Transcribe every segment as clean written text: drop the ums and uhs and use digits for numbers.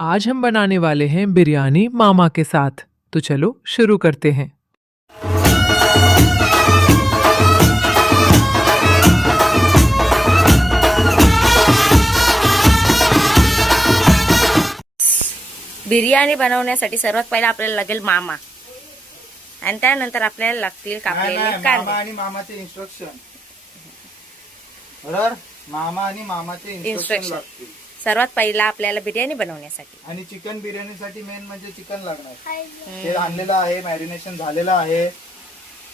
आज हम बनाने वाले हैं बिरयानी मामा के साथ। तो चलो शुरू करते हैं। बिर्याणी बनवण्यासाठी सर्वात पहिला आपल्याला लागेल मामा आणि त्यानंतर आपल्याला लागतील कापलेले मामा कांदे आणि मामाचे इन्स्ट्रक्शन. बरोबर, मामा आणि मामाचे इन्स्ट्रक्शन Instruction. लागतील. सर्वात पहिला आपल्याला बिर्याणी बनवण्यासाठी आणि चिकन बिर्याणीसाठी मेन म्हणजे चिकन लागणार. ते आणलेलं आहे, मॅरिनेशन झालेलं आहे.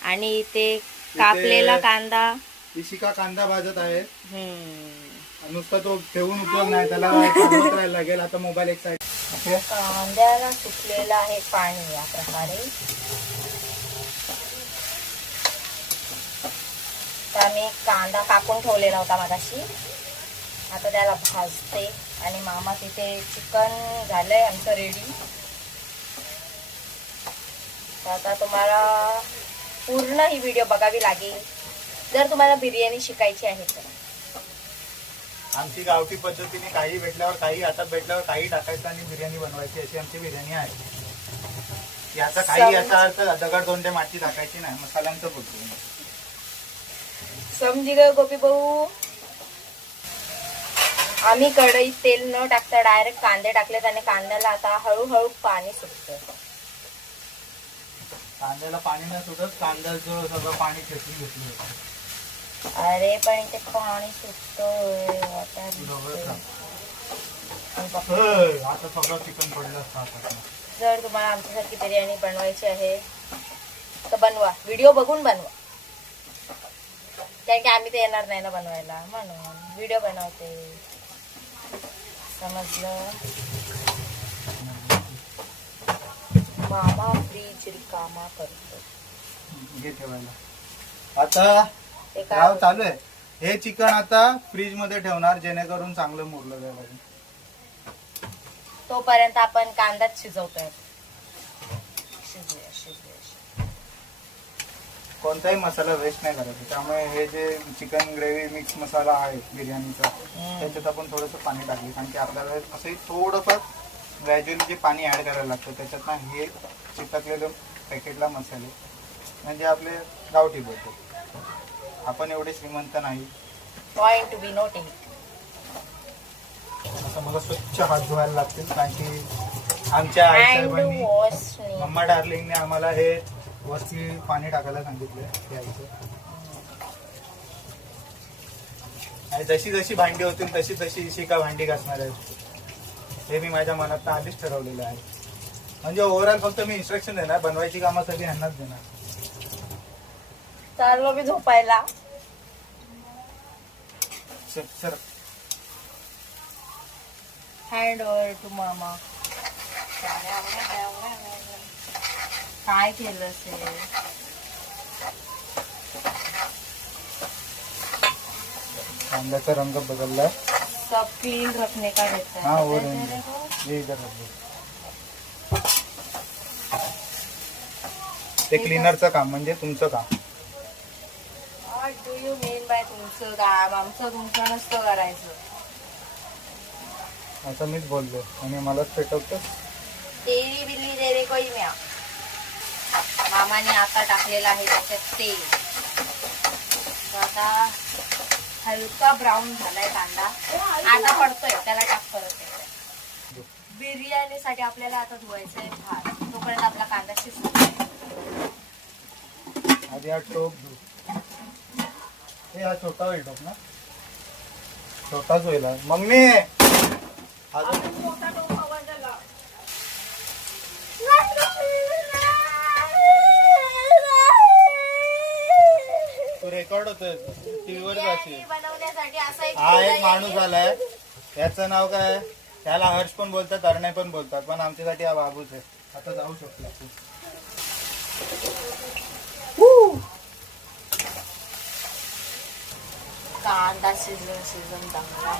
आणि इथे कापलेला कांदा. इशिका कांदा भाजत आहे. हम्म. नुसता तो ठेवून उपयोग नाही, त्याला चालवत राहायला लागेल. आता मोबाईल एक साईड. ओके, कांद्याला सुटलेलं आहे पाणी या प्रकारे. तर मी कांदा कापून ठेवलेला होता मगाशी. आता त्याला भाजते आणि मामा तिथे चिकन झालंय आमचं रेडी. तर आता तुम्हाला पूर्ण ही व्हिडिओ बघावी लागेल जर तुम्हाला बिर्याणी शिकायची आहे तर. आमची गावठी पद्धतीने काही भेटल्यावर काही, हातात भेटल्यावर काही टाकायचं आणि बिर्याणी बनवायची, अशी आमची बिर्याणी आहे. याचा काही याचा अर्थ दगड दोंडे माती टाकायची नाही, मसाल्यांचं बोलतो. समजी गए गोपी भाऊ. आम्ही कढईत तेल न टाकता डायरेक्ट कांदे टाकलेत आणि कांद्याला आता हळूहळू पाणी सुटतं. कांद्याला पाणी न सुटत कांद्याचं सगळं पाणी खेचून घेतलं होतं. अरे पण इथे पाणी सुटतोय आता सगळं चिकन पडलं असतं. जर तुम्हाला आमच्यासारखी बिर्याणी बनवायची आहे तर बनवा, व्हिडिओ बघून बनवा. कारण की आम्ही तर येणार नाही ना बनवायला, म्हणून व्हिडिओ बनवते. समजलं. मामा फ्रीज रिकामा करतो. घे ठेवायला. आता ते राव काय चालू आहे. हे चिकन आता फ्रीज मध्ये ठेवणार, जेणेकरून चांगलं मुरलं जाईल. तोपर्यंत आपण कांदाच शिजवतोय. शिजूया. कोणताही मसाला वेस्ट नाही करायचा. त्यामुळे हे जे चिकन ग्रेव्ही मिक्स मसाला आहे बिर्याणीचा, त्याच्यात आपण थोडंसं पाणी टाकले, कारण की आपल्याला असंही थोडंफार ग्रॅज्युअली जे पाणी ऍड करायला लागतं त्याच्यात ना हे चिकटलेलं पॅकेटला मसाले म्हणजे आपले गावठी बोलतो. आपण एवढे श्रीमंत नाही. Point to be noted. आता मला स्वच्छ हात धुवायला लागतील, कारण की आमच्या आईसाहेबांनी, मम्मा डार्लिंगने आम्हाला हे वरती पाणी टाकायला सांगितलं यायचं. आणि जशी जशी भांडी होतील तशी तशी इशिका भांडी घासणार आहे. हे मी माझ्या मनात आधीच ठरवलेलं आहे. म्हणजे ओव्हरऑल फक्त मी इन्स्ट्रक्शन देणार, बनवायची कामं सगळी ह्यांनाच देणार. चाललो मी झोपायला. सर हँड ओव्हर टू मामा. काय केलं असेल. कांद्याचा रंग बदललाय. सब क्लीन रखने का रहता हाँ, वो है. ये इधर रख दो. ते क्लीनरचं काम म्हणजे तुमचं काम. What do you mean by तुमचं काम? आमचं तुमचं नसतं करायचं. असं मीच बोललो आणि मलाच पेटवतो. तेरी बिल्ली तेरे कोई म्या. मामाने आता टाकलेला आहे त्याच्यात तेल. तर आता हलका ब्राऊन झालाय कांदा. आता पडतोय, त्याला टाक परत. बिर्याणीसाठी आपल्याला आता धुवायचंय भात. तोपर्यंत आपला कांदा शिजतो. आधी हा टोप धु. हे हा छोटा होईल टोप ना, छोटाच होईल. मग मी तू रेकॉर्ड होतोय टीव्हीवर जाशील. बनवण्यासाठी असा एक हा एक माणूस आलाय, याचं नाव काय, त्याला हर्ष पण बोलतात, अरण्य पण बोलतात, पण आमच्यासाठी हा बाबूच आहे. आता जाऊ शकतो. कांदा शिजून दमला.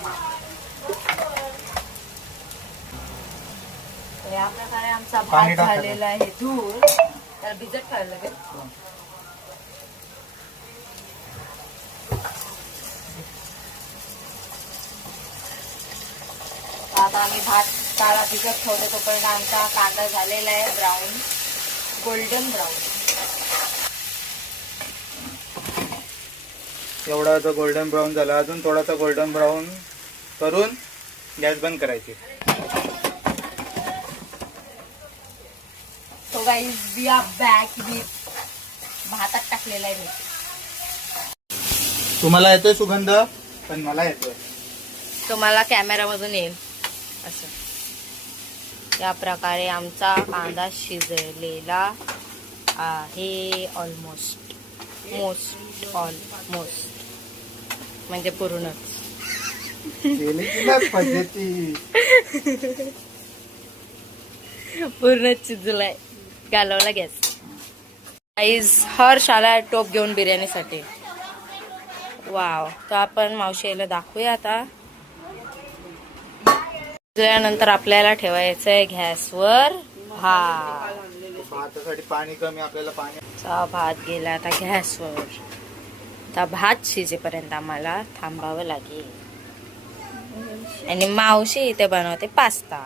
तर या प्रकारे आमचा पाणी भात टाकायचं. झालेला आहे धूर. त्याला भिजत ठेवायला लागेल. आता आम्ही भात मसाला भिजत ठेवतो तोपर्यंत आमचा कांदा झालेला आहे ब्राऊन, गोल्डन ब्राऊन. एवढा जो गोल्डन ब्राऊन झाला, अजून थोडासा गोल्डन ब्राऊन करून गॅस बंद करायची. So guys, we are back with भातात टाकलेला आहे मी. तुम्हाला येतोय सुगंध, पण मला येतोय. तुम्हाला कॅमेरामधून येईल असं. या प्रकारे आमचा कांदा शिजलेला आहे. ऑलमोस्ट म्हणजे पूर्णच. पूर्णच शिजलाय. घालवला गॅस. गाईज हर्ष आला टोप घेऊन बिर्याणीसाठी. वाव. तर आपण मावशी याला दाखवूया आता. त्यानंतर आपल्याला ठेवायचंय गॅसवर भात. भातासाठी पाणी कमी, आपल्याला पाणी. भात गेला आता गॅसवर. आता भात शिजेपर्यंत आम्हाला थांबावं लागेल. आणि मावशी इथे बनवते pasta.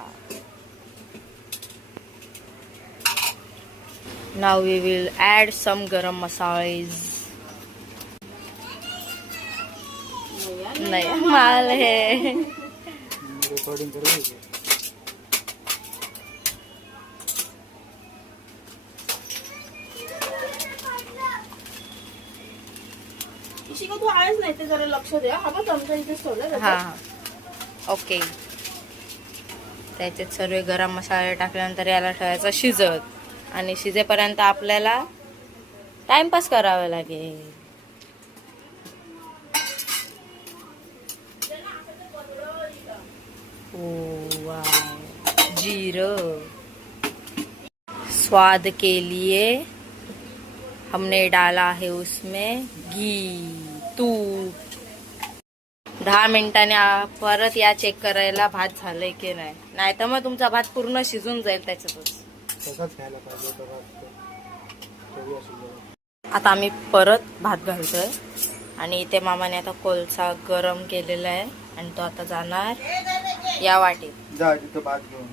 Now we will add some garam masalas. नया माल है. रेकॉर्डिंग करू. तू आहेस नाही ते जरा लक्ष द्या. हा बघ आमच्या इथे ठेवलं. हा ओके. त्याच्यात सर्व गरम मसाले टाकल्यानंतर याला ठेवायचा शिजत. आणि शिजेपर्यंत आपल्याला टाइमपास करावा लागेल. जीरं. स्वाद के लिए हमने डाला है उसमें घी, तूप. 10 मिनिटांनी परत या चेक करायला भात झालंय की नाही. नाहीतर मग तुमचा भात पूर्ण शिजून जाईल त्याच्यातच. आता आम्ही परत भात घालतोय. आणि इथे मामाने आता कोळसा गरम केलेला आहे आणि तो आता जाणार या वाटीत. भात घेऊन.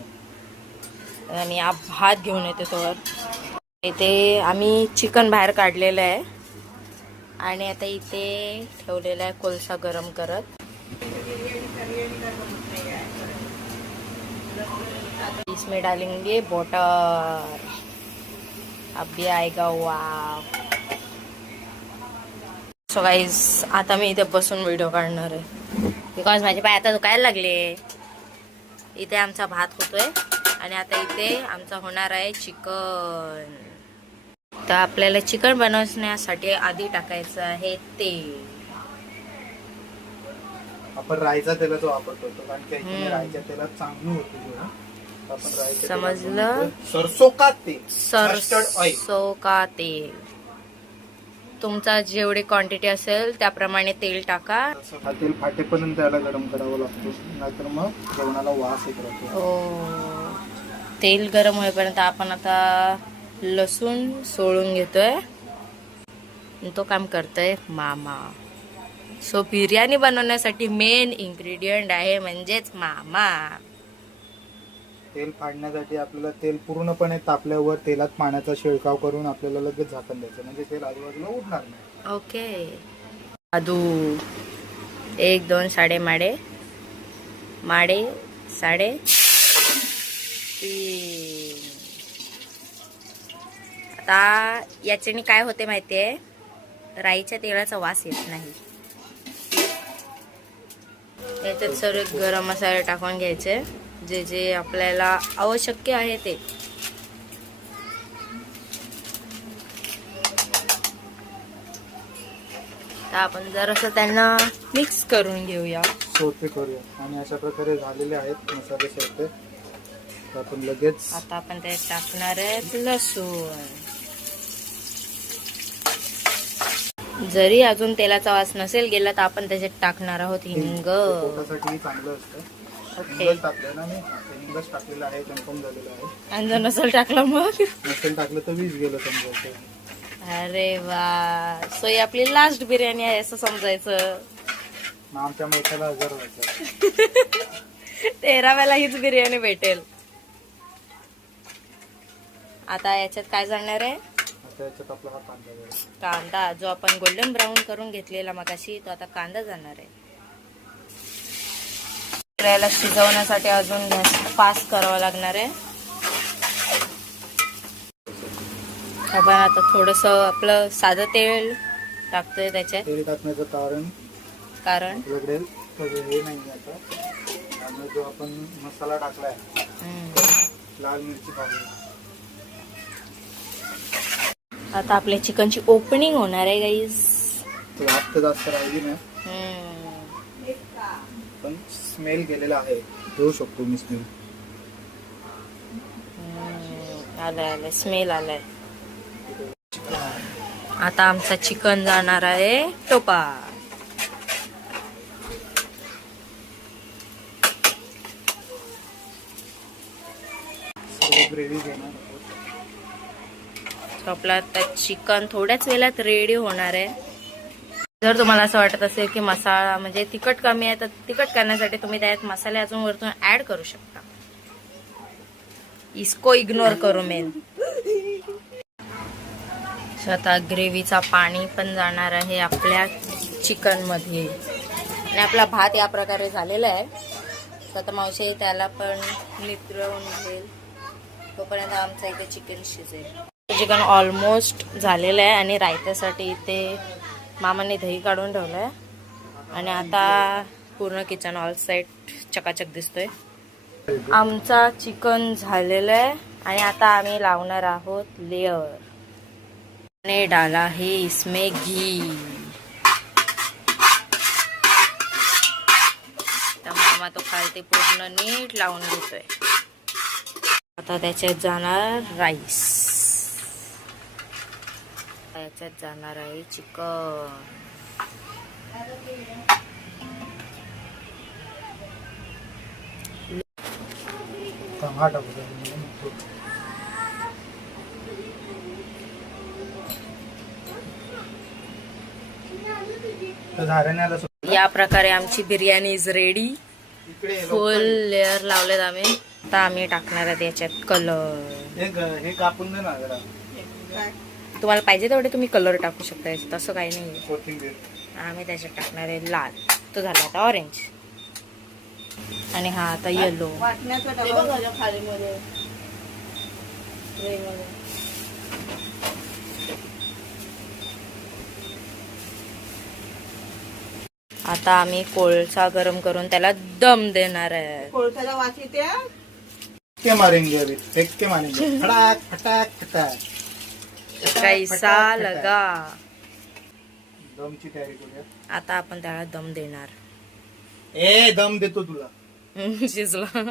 आणि भात घेऊन येते तोवर. इथे आम्ही चिकन बाहेर काढलेलं आहे आणि आता इथे ठेवलेला आहे कोळसा गरम करत. इसमें डालेंगे बटर. अभी आएगा वाव. सो गाईज आता मी इथे बसून व्हिडिओ काढणार आहे बिकॉज माझे पाय आता दुखायला लागले. इथे आमचा भात होतोय आणि आता इथे आमचा होणार आहे चिकन. तर आपल्याला चिकन बनवण्यासाठी आधी टाकायचं आहे तेल. आपण राईचा तेलाचा वापरतो कारण की राईच्या तेलात चांगली होती. समजलं. सरसो का तेल. सरसो का तेल. तुमचा जेवढी क्वांटिटी असेल त्याप्रमाणे तेल टाका. तेल फाटेपर्यंत त्याला गरम करावं लागतो, नाहीतर मग जेवणाला वास येत राहतो. तेल गरम होईपर्यंत आपण आता लसूण सोळून घेतोय. तो काम करतोय मामा. सो बिर्याणी बनवण्यासाठी मेन इन्ग्रेडियंट आहे म्हणजेच मामा. तेल फाडण्यासाठी आपल्याला तेल पूर्णपणे तापल्यावर तेलात पाण्याचा शिळकाव करून आपल्याला लगेच झाकण द्यायचं, म्हणजे तेल आजूबाजूला उडणार नाही. ओके. आदू 1 2 साडे माडे माडे साडे 3. आता याच्याने काय होते माहितीये, राईच्या तेलाचा वास येत नाही. याच्यात सर्व गरम मसाले टाकून घ्यायचे जे जे आपल्याला आवश्यक आहे ते. तर आपण जरासं त्यांना मिक्स करून घेऊया, सोते करूया. आणि अशा प्रकारे झालेले आहेत मसाले सोते. आपण लगेच आता आपण त्यात टाकणार आहेत लसूण. जरी अजून तेलाचा वास नसेल गेला तर आपण त्याच्यात टाकणार आहोत हिंग. पोटासाठी चांगलं असतं. ओके. टाकलं ना मी, हिंगच टाकलेलं आहे, कन्फर्म झालेलं आहे. आणि जर नसेल टाकलं मग नसेल टाकलं तर 20 गेलं समजायचं. अरे वा. सो ही आपली लास्ट बिर्याणी आहे असं समजायचं. आमच्या मैत्याला 1000 व्हायचं. 13व्याला हीच बिर्याणी भेटेल. आता याच्यात काय जाणार आहे? आता याच्यात आपला हा कांदा जाईल. कांदा जो आपण गोल्डन ब्राऊन करून घेतलेला मगाशी, तो आता कांदा जाणार आहे. याला शिजवण्यासाठी अजून गॅस फास्ट करावा लागणार आहे. आपण आता थोडस आपलं साधं तेल टाकतोय त्याच्यात, तेल टाकण्याचं कारण आपल्याकडे हे नाही आता. त्यामुळे जो आपण मसाला टाकलाय, लाल मिरची पावडर, आता आपल्या चिकनची ओपनिंग होणार आहे गाईज. जास्त जास्त राहिली ना, पण स्मेल केलेला आहे, घेऊ शकतो मी स्मेल. आलाय स्मेल आलाय. आता आमचा चिकन जाणार आहे टोपात. ग्रेव्ही घेणार. आपला आता चिकन थोड्याच वेळात रेडी होणार आहे. जर तुम्हाला असं वाटत असेल की मसाला म्हणजे तिखट कमी आहे, तर तिखट करण्यासाठी तुम्ही त्यात मसाले अजून वरतून ऍड करू शकता. इसको इग्नोर करू मेन. आता ग्रेव्हीचा पाणी पण जाणार आहे आपल्या चिकन मध्ये, आणि आपला भात या प्रकारे झालेला आहे. तर आता मावशी त्याला पण मिसळून घेईल, तोपर्यंत आमचं इथे चिकन शिजेल. चिकन ऑलमोस्ट झालेलं आहे आणि रायत्यासाठी इथे मामाने दही काढून ठेवलंय. आणि आता पूर्ण किचन ऑल साइड चकाचक दिसतोय. आमचा चिकन झालेलं आहे आणि आता आम्ही लावणार आहोत लेयर. ने डाला है इसमें घी. तर मामा तो खालते पूर्ण नीट लावून घेतोय. आता त्याच्यात जाणार राईस, याच्यात जाणार आहे चिकन. या प्रकारे आमची biryani is ready. Full layer लावलेत आम्ही. आता आम्ही टाकणार आहे याच्यात कलर. हे कापून दे ना जरा. तुम्हाला पाहिजे तेवढे तुम्ही कलर टाकू शकता, तसं काही नाही. कोथिंबीर आम्ही त्याच्यात टाकणार आहे लाल. तो झाला आता ऑरेंज, आणि हा आता येलो. वाटण्याचा डबा खालीमध्ये. आता आम्ही कोळसा गरम करून त्याला दम देणार आहे. कोळसाला वास येते. के मारेंगे अभी, फेंक के मारेंगे. फटाक फटाक फटाक. कैसा लगा. दमची तयारी करूया. आता आपण त्याला दम देणार. ए दम देतो तुला. शिजला.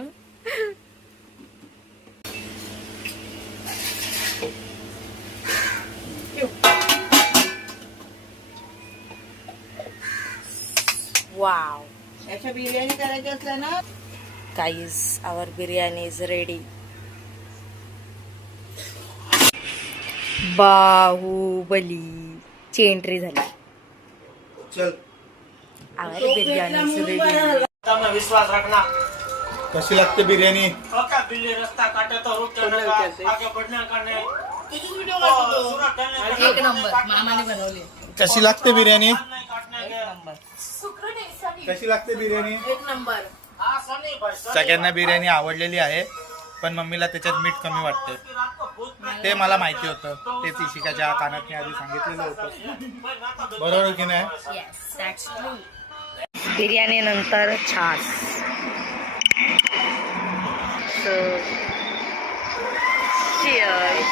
वाव. याच्या बिर्याणी करायची असल्या ना, Guys, our biryani is ready. Baahubali ची एंट्री झाली. चल. our biryani is ready. विश्वास रखना. कशी लागते बिर्याणी? बिल्ली रस्ता काटे तो रुक जाने का, आगे बढ़ने का नहीं. एक नंबर मामाने बनवली. कशी लागते बिर्याणी? काटने के. कशी लागते बिर्याणी? एक नंबर. हाँ सनी भाई. सगळ्यांना बिर्याणी आवडलेली आहे, पण मम्मीला त्याच्यात मीठ कमी वाटते. ते मला माहिती होतं. तेच इशिकाच्या कानात मी आधी सांगितलेलं होतं. बरोबर की नाही? Yes, that's true. बिर्याणी नंतर छास. So, cheers.